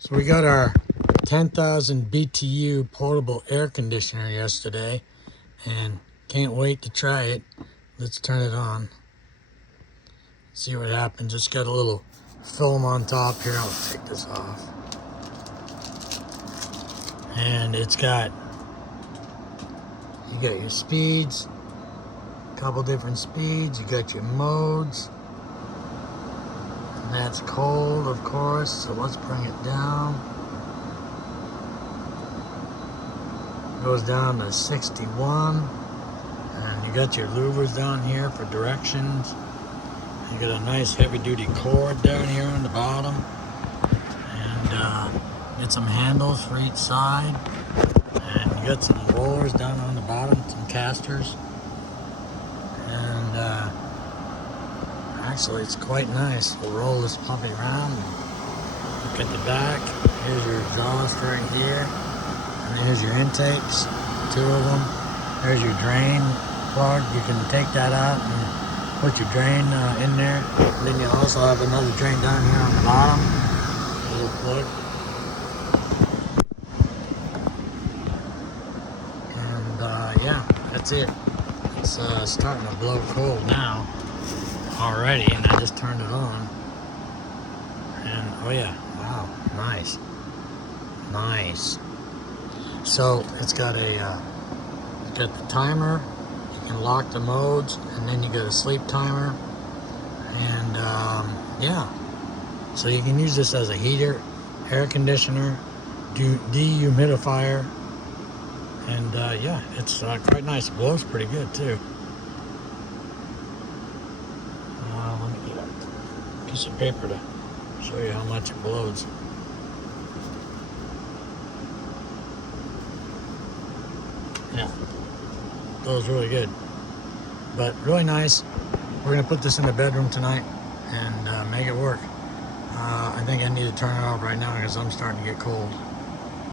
So we got our 10,000 BTU portable air conditioner yesterday and can't wait to try it. Let's turn it on. See what happens. It's got a little film on top here. I'll take this off. And it's got, you got your speeds, a couple different speeds. You got your modes. And that's cold, of course, so let's bring it down. Goes down to 61. And you got your louvers down here for directions. You got a nice heavy-duty cord down here on the bottom. And get some handles for each side. And you got some rollers down on the bottom, some casters. And actually, it's quite nice. We'll roll this puppy around. Look at the back. Here's your exhaust right here. And here's your intakes, 2 of them. There's your drain plug. You can take that out and put your drain in there. And then you also have another drain down here on the bottom. A little plug. And yeah, that's it. It's starting to blow cold now already, and I just turned it on. And oh yeah, wow, nice. So it's got it's got the timer. You can lock the modes, and then you got a sleep timer. And yeah, so you can use this as a heater, air conditioner, dehumidifier, and yeah, it's quite nice. It blows pretty good too. Let me get a piece of paper to show you how much it blows. Yeah, blows really good, but really nice. We're gonna put this in the bedroom tonight and make it work. I think I need to turn it off right now because I'm starting to get cold.